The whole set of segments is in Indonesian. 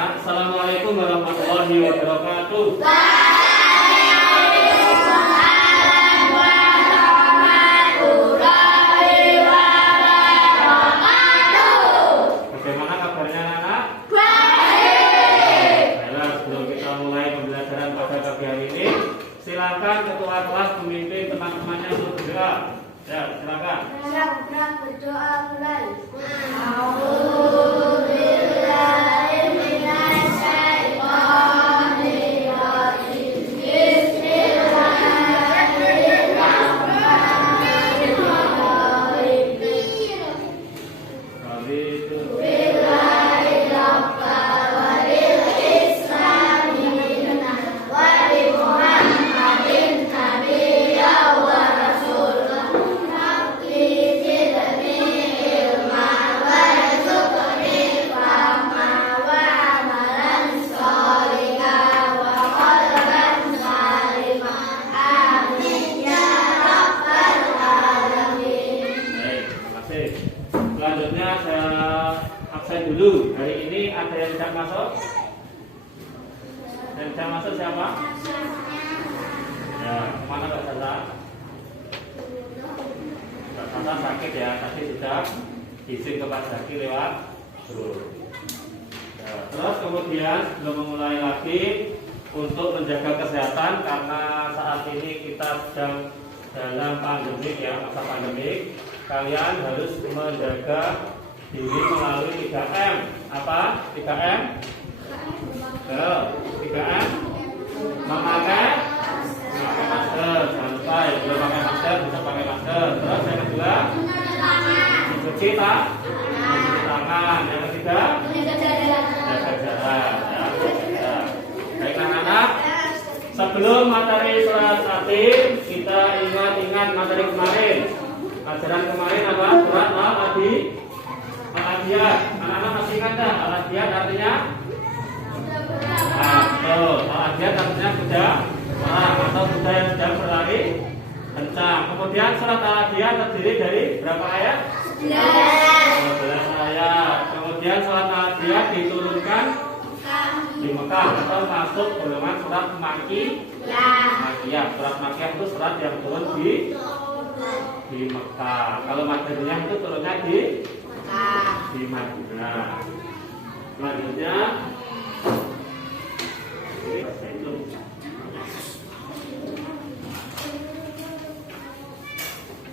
anak-anak. Assalamualaikum warahmatullahi wabarakatuh. Bagaimana kabarnya anak-anak? Baik. Baiklah, sebelum kita mulai pembelajaran pada pagi hari ini, silakan ketua kelas memimpin teman-temannya untuk berdoa. Ya, silakan. Berdoa mulai. Selanjutnya saya absen dulu. Hari ini ada yang tidak masuk? Yang tidak masuk siapa? Ya, mana Kak Sasa? Kak Sasa sakit ya, tadi sudah izin ke Pak Zaki lewat grup. Ya, terus kemudian sebelum memulai lagi untuk menjaga kesehatan karena saat ini kita sedang dalam pandemik ya, masa pandemik. Kalian harus menjaga diri melalui 3M. Apa? 3M? 3M? Memakai masker. Jangan lupa ya, belum pakai masker bisa pakai masker. Terus yang kedua, mencuci tangan. Yang ketiga, jaga jarak. Ya. Baik anak-anak, sebelum materi surat Atin, kita ingat materi kemarin. Pelajaran kemarin apa? Surat Al-Adiyat. Anak-anak masih ingat dah? Al-Adiyat artinya? Al-Adiyat artinya kuda atau kuda yang sedang berlari kencang. Kemudian surat Al-Adiyat terdiri dari berapa ayat? 12 ayat. Kemudian surat Al-Adiyat diturunkan di Mekah atau masuk golongan surat Makkiyah. Surat Makkiyah itu surat yang turun di Mekah. Kalau materinya itu turunnya di Madinah. Selanjutnya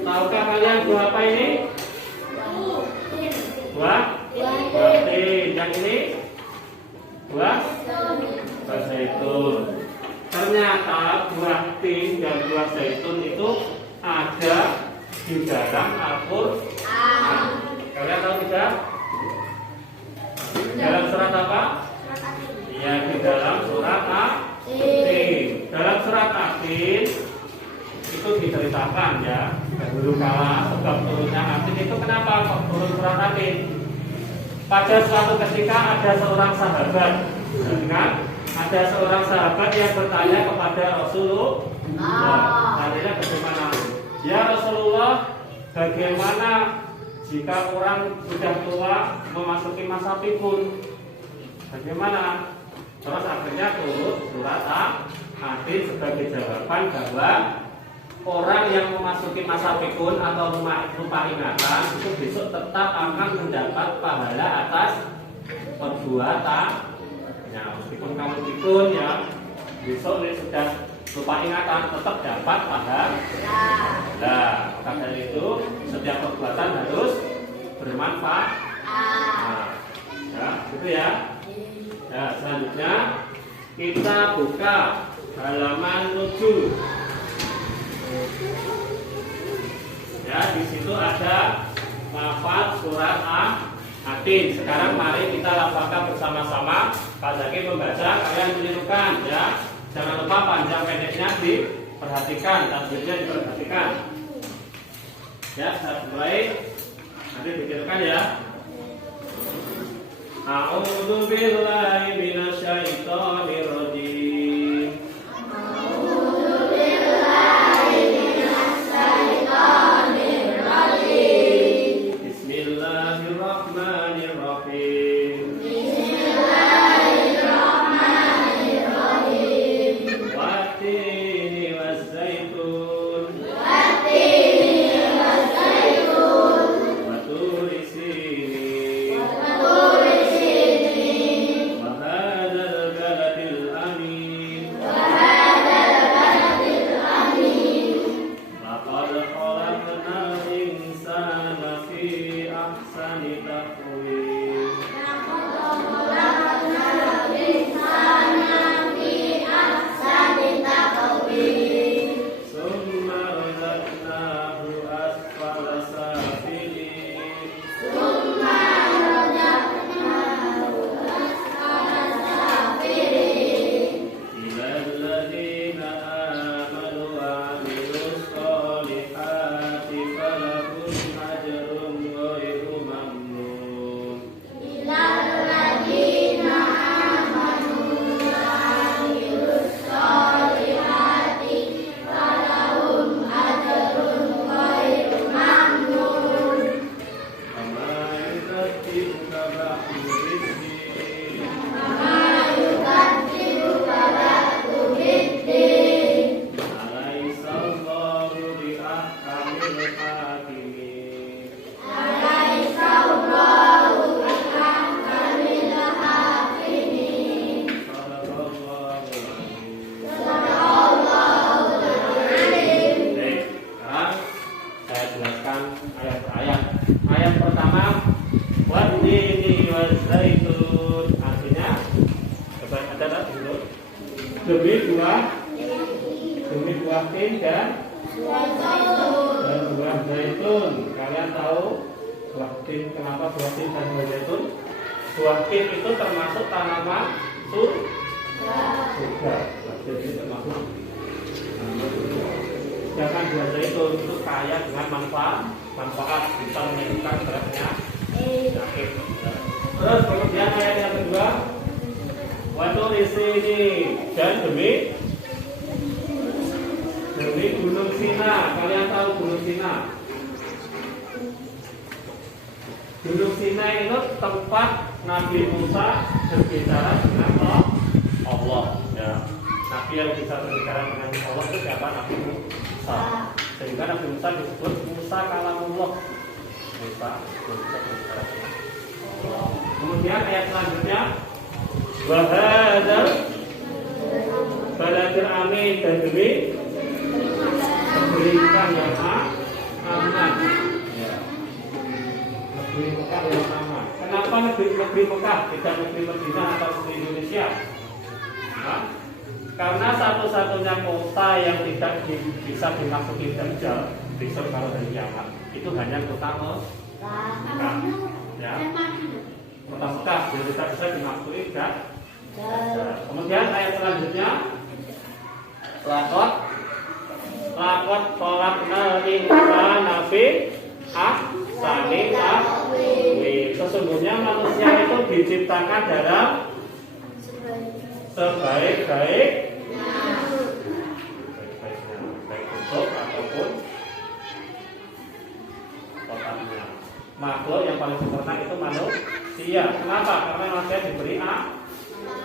tahukah kalian buah apa ini? Buah tin. Yang ini buah zaitun. Ternyata buah tin dan buah zaitun itu ada di dalam Al-Quran. Kalian tahu tidak? Dalam surat apa? Ya, di dalam surat Atin. Dalam surat Atin itu diceritakan ya, dahulu kala sebab turunnya Atin itu kenapa kok turun surat Atin? Pada suatu ketika ada seorang sahabat, ada seorang sahabat yang bertanya kepada Rasulullah. Tanya bagaimana? Ya Rasulullah, bagaimana jika orang sudah tua memasuki masa pikun? Bagaimana? Terus akhirnya turun surat Atin sebagai jawaban bahwa orang yang memasuki masa pikun atau lupa ingatan itu besok tetap akan mendapat pahala atas perbuatannya. Meskipun kamu pikun ya, besok ini sudah lupa ingatan tetap dapat pahala. Nah, maka dari itu setiap perbuatan harus bermanfaat. Ya, gitu ya. Ya, selanjutnya kita buka halaman 7. Ya, di situ ada lafaz surat Atin. Sekarang mari kita lafalkan bersama-sama. Pak Zaki membaca, kalian menirukan ya. Jangan lupa panjang pendeknya diperhatikan, tajwidnya diperhatikan. Ya, saya mulai. Nanti ditirukan ya. A'udzu billahi minasyaitonir rajim. A'udzu billahi minasyaitonir rajim. Bismillahirrahmanirrahim. Bismillahirrahmanirrahim. demi buah tin dan buah zaitun. Kalian tahu buah tin, kenapa buah tin dan buah zaitun? Buah tin itu termasuk tanaman surga. Jadi termasuk tanaman surga. Sedangkan buah zaitun itu kaya dengan manfaat bisa menyembuhkan beratnya sakit. Terus kemudian ayat yang kedua, waktu di sini dan demi Gunung Sina. Kalian tahu Gunung Sina? Gunung Sina itu tempat Nabi Musa berbicara dengan Allah. Ya. Nabi yang bisa berbicara dengan Allah itu siapa? Nabi Musa. Sehingga Nabi Musa disebut Musa kalamullah. Musa berbicara dengan Allah. Kemudian ayat selanjutnya, wahadal baladil amin, dan demi berikan yang aman. Ya. Negeri Mekah yang aman. Kenapa negeri Mekah tidak negeri Madinah atau negeri Indonesia? Nah, karena satu-satunya kota yang tidak bisa dimasuki Dajjal besok kalau hari kiamat itu hanya kota Mekah. Ya. Kota Mekah yang tidak bisa dimasuki Dajjal. Kemudian ayat selanjutnya, lakot tolakna insana fi ahsani taqwim. Sesungguhnya manusia itu diciptakan dalam sebaik-baik baik bentuk ataupun kotaknya. Makhluk yang paling sempurna itu manusia. Kenapa? Karena manusia diberi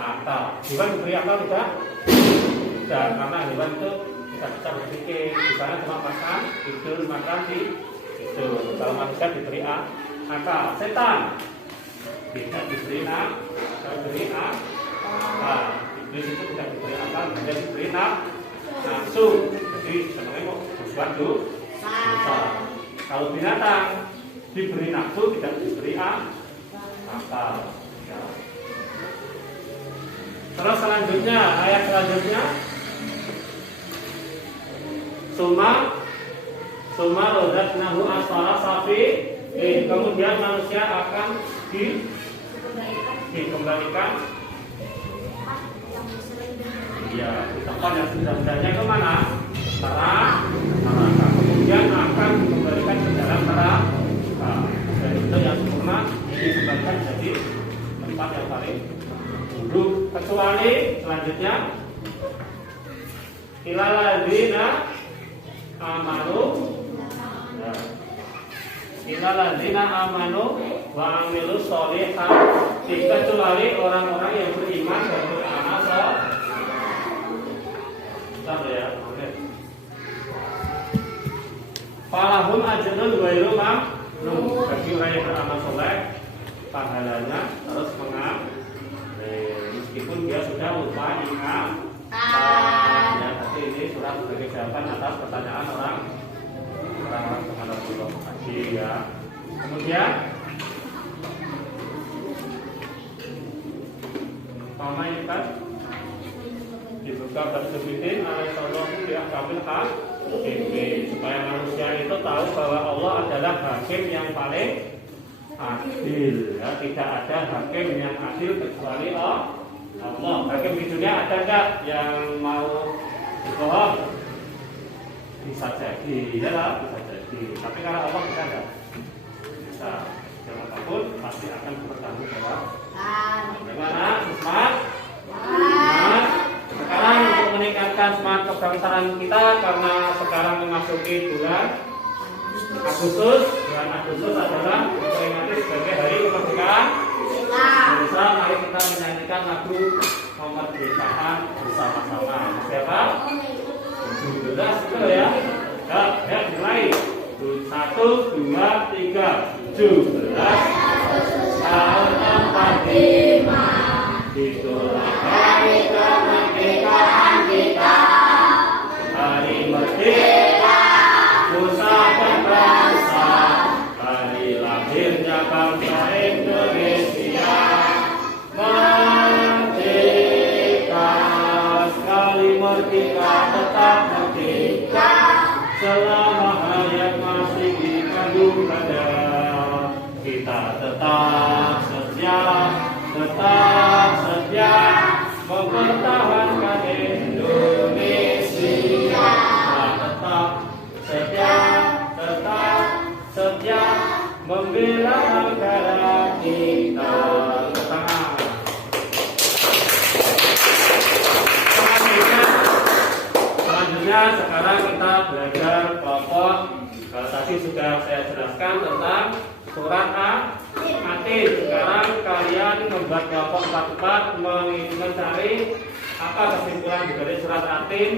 akal. Hewan diberi akal tidak? Tidak, karena hewan itu tidak bisa berpikir. Di sana cuma makan, tidur, makan, tidur. Kalau manusia diberi akal. Setan tidak diberi akal. Iblis itu tidak diberi akal, hanya diberi nafsu. Jadi sebenarnya kok berbuat dosa. Kalau binatang diberi nafsu, tidak diberi akal. Ya. Terus selanjutnya, ayat selanjutnya, Suma rodatnahu asfala safi. Kemudian manusia akan dikembalikan, ya, di tempat yang sebenarnya kemana? Neraka. Kemudian akan dikembalikan ke dalam neraka. Dan itu yang sempurna dikembalikan jadi tempat yang paling buruk. Kecuali selanjutnya, ilaladzina amanu, ya. Ilaladzina amanu wa amilus sholihat. Kecuali orang-orang yang beriman dan beramal saleh. Ya, oke. Falahum ajrun ghairu mamnun. Bagi orang yang beramal saleh, pahalanya terus meskipun dia sudah lupa ingat. Ya, tapi ini surat sebagai jawaban atas pertanyaan orang-orang kepada Allah. Ya. Kemudian Mama ini kan dibuka bersebitin Alaihissalam di akamil supaya manusia itu tahu bahwa Allah adalah hakim yang paling adil. Ya, tidak ada hakim yang adil kecuali Allah. Hakim di dunia ada enggak yang mau dibohong? Bisa jadi, ya lah, bisa jadi. Tapi kalau Allah bisa enggak? Bisa. Siapapun pasti akan bertanggung jawab. Bagaimana? Semangat? Sekarang untuk meningkatkan semangat kebangsaan kita, karena sekarang memasuki bulan Agustus. Bulan Agustus adalah diperingati sebagai hari kemerdekaan Indonesia. Mari kita menyanyikan lagu kemerdekaan bersama-sama. Siapa? 17 itu ya. Ya, mulai. 1, 2, 3. 17 tahun 45 itulah hari kemerdekaan kita, hari merdeka Nusa dan bangsa, hari lahirnya bangsa Indonesia. Merdeka sekali merdeka, tetap merdeka, selama hayat masih dikandung dada. Kita tetap setia mempertahankan Indonesia. Kita tetap setia membela negara kita. Selanjutnya sekarang kita belajar kelompok. Tadi sudah saya jelaskan tentang surat Atin. Sekarang kalian membuat kelompok 4 mencari apa kesimpulan dari surat Atin.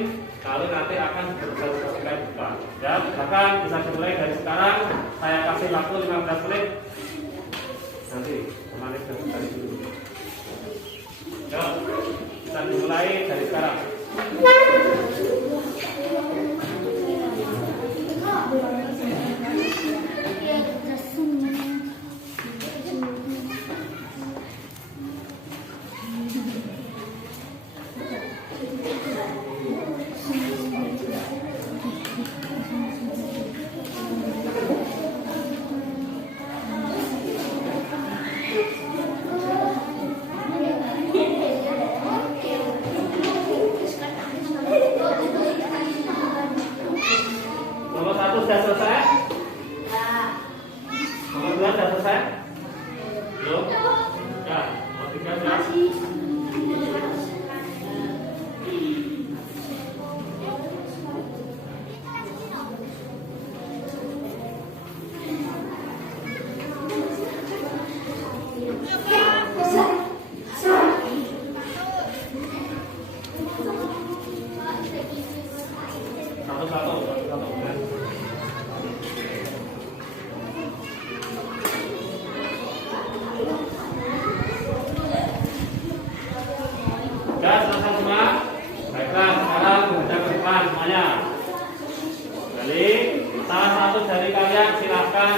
Lalu nanti akan berdiskusikan juga. Ya, bahkan bisa dimulai dari sekarang. Saya kasih waktu 15 menit. Nanti kemarin dari dulu. Yuk, kita dimulai dari sekarang. Nomor 1 sudah selesai? Nomor 2 sudah selesai? Belum? Ya, nomor 3 sudah? Satu-satu ya. Sudah selesai semua? Baiklah, sekarang baca ke depan semuanya. Jadi, salah satu dari kalian silahkan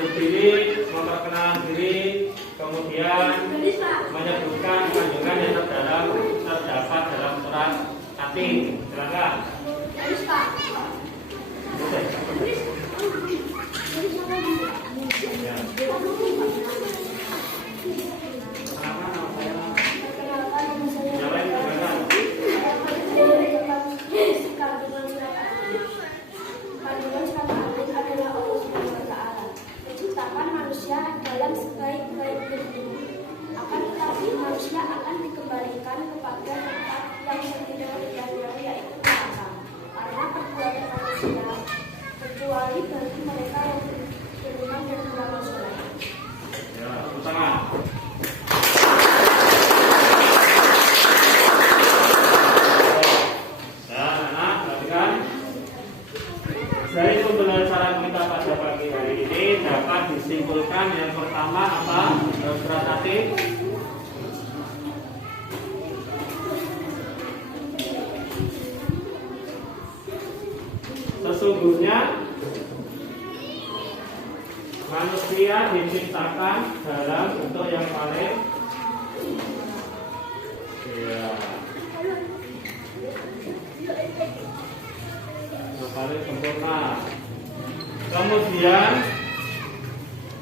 berdiri, memperkenalkan diri, kemudian menyebutkan kandungan yang terdapat dalam surat Atin. Silakan. Manusia akan dikembalikan kepada tempat yang setidak-tidaknya, yaitu neraka. Karena perbuatan manusia, kecuali bagi mereka yang beriman dan beramal saleh. Ya, sama. Ya, anak, perhatikan. Dari pembelajaran kita pada pagi hari ini dapat disimpulkan yang pertama apa? Surat Atin. Sesungguhnya manusia diciptakan dalam bentuk yang paling sempurna. Kemudian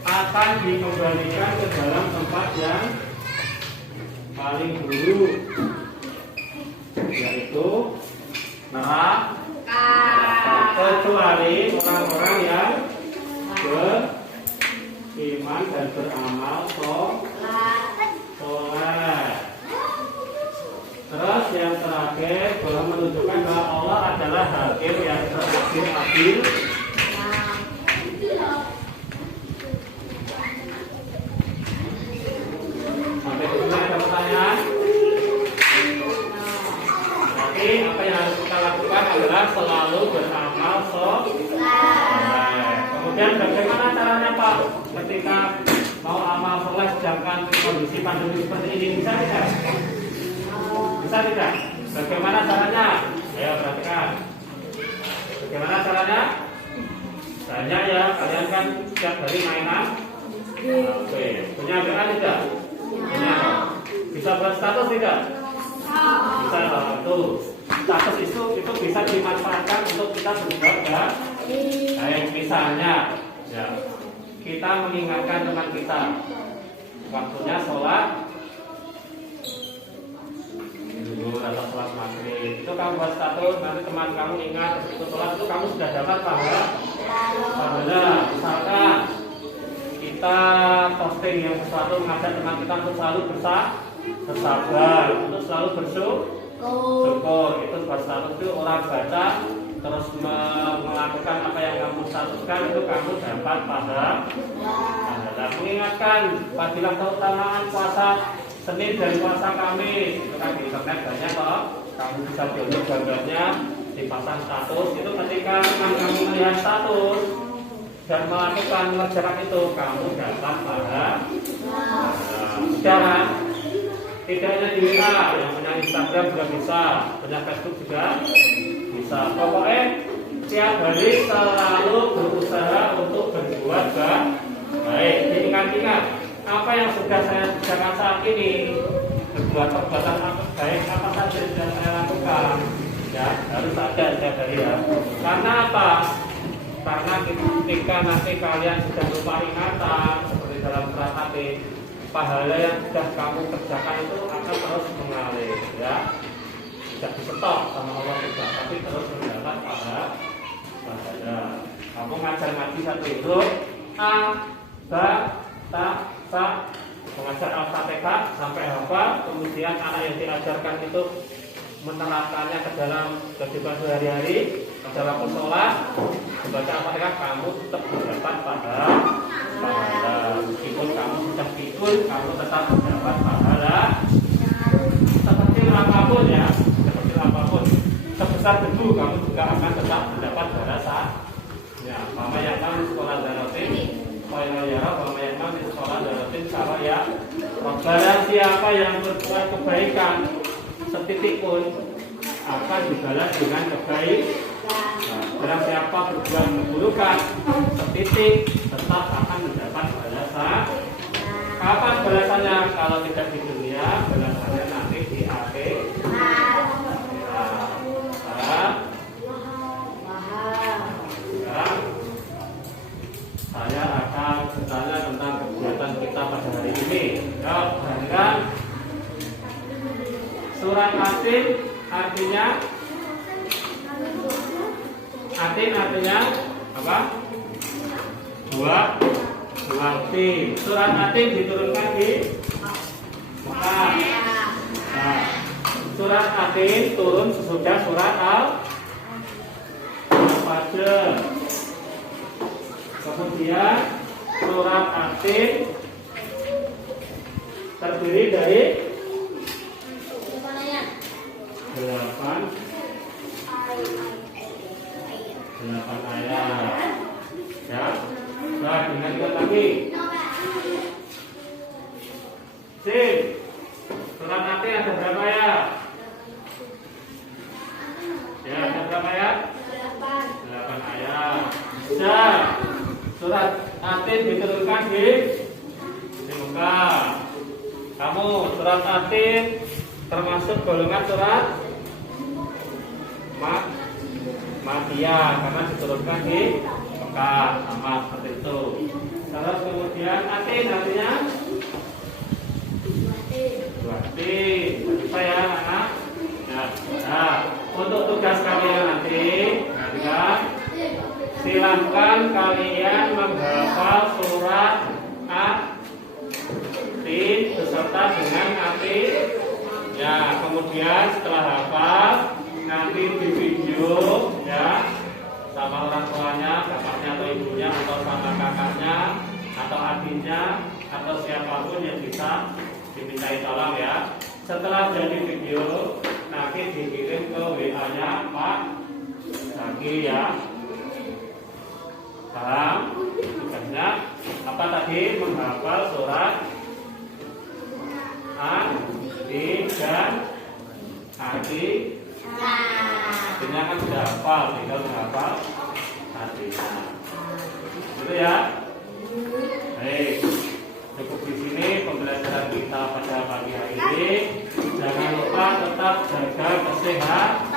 akan dikembalikan ke dalam tempat yang paling buruk, yaitu neraka. Kecuali orang-orang yang beriman dan beramal soleh. Terus yang terakhir bahwa menunjukkan bahwa Allah adalah hakim yang adil. Sampai di sini ada pertanyaan? Jadi apa yang harus kita lakukan adalah selalu beramal soleh. Kemudian bagaimana caranya Pak ketika mau amal soleh sedangkan kondisi pandemi seperti ini, bisa tidak? Bisa tidak? Bagaimana caranya? Ayo perhatikan. Bagaimana caranya? Banyak ya, kalian kan setiap hari mainan. Oke, punya WA tidak? Punya. Bisa buat status tidak? Bisa, tuh. status itu bisa dimanfaatkan untuk kita berbuat baik. Misalnya, ya, kita mengingatkan teman kita waktunya sholat zuhur atau sholat maghrib. Itu kamu buat status, nanti teman kamu ingat itu sholat itu kamu sudah dapat pahala. Misalkan kita posting yang sesuatu mengajak teman kita untuk selalu bersabar, untuk selalu bersyukur. Itu buat status itu orang baca terus melakukan apa yang kamu statuskan itu kamu dapat pahala. Mengingatkan fadilah keutamaan puasa Senin dan puasa Kamis itu kan di internet banyak kok. Kamu bisa download gambarnya, dipasang status. Itu ketika kamu melihat status dan melakukan mengerjakan itu kamu dapat pahala. Sekarang tidak hanya di WA, yang punya Instagram juga bisa, punya Facebook juga bisa. Pokoknya tiap hari selalu berusaha untuk berbuat baik. Ingat-ingat apa yang sudah saya kerjakan saat ini, berbuat perbuatan baik apa saja yang sudah saya lakukan, ya harus ada setiap hari ya. Karena apa? Karena ketika nanti kalian sudah lupa ingatan seperti dalam surat Hati, pahala yang sudah kamu kerjakan itu akan terus mengalir, ya. Tidak disetok sama Allah juga, tapi terus mendapat pahala. Kamu ngajar ngaji satu itu A, Ba, Ta, Sa, mengajar Al-Fatihah sampai hafal, kemudian anak yang diajarkan itu menerapkannya ke dalam kehidupan sehari-hari, pada waktu sholat, membaca Al-Fatihah, kamu tetap mendapat pahala. Meskipun kamu sudah pikun, kamu tetap mendapat pahala. Sekecil apapun ya, sekecil apapun, sebesar debu kamu juga akan tetap mendapat pahala. Ya, mama yang kamu sekolah daratin, kalau ya, mama yang kamu sekolah daratin, kalau ya, barang siapa yang berbuat kebaikan setitik pun akan dibalas dengan kebaikan. Barang siapa berbuat keburukan setitik tetap akan mendapat balasan. Kapan balasannya? Kalau tidak di dunia, balasannya nanti di akhir. Saya akan bertanya tentang kegiatan kita pada hari ini. Perhatikan surat Atin artinya artinya apa? Buati. Surat Atin diturunkan di Mekah. Nah, surat Atin turun sesudah surat Al-Fajr. Kemudian surat Atin terdiri dari 8 ayat. Ya. Nah, dengarkan lagi. Sip. Surat Atin ada berapa ayat? Ya, ada berapa ayat? 8 ayat. Nah, surat Atin diturunkan di Mekah. Kamu surat Atin termasuk golongan surat Madiyah karena diturunkan di Mekah, sama seperti itu. Terus kemudian Atin artinya Buati. Bisa ya anak? Nah, untuk tugas kalian nanti, silakan kalian menghafal surat Atin beserta dengan Atin. Ya, kemudian setelah hafal nanti di video ya sama orang tuanya, bapaknya atau ibunya atau sama kakaknya atau adiknya atau siapapun yang bisa dimintai tolong ya. Setelah jadi video nanti dikirim ke WA-nya Pak Zaki ya. Paham? Tugasnya apa tadi? Menghafal surat Atin dan Atin. Artinya kan sudah hafal, tinggal menghafal artinya. Gitu ya. Baik, cukup di sini pembelajaran kita pada pagi hari ini. Jangan lupa tetap jaga kesehatan.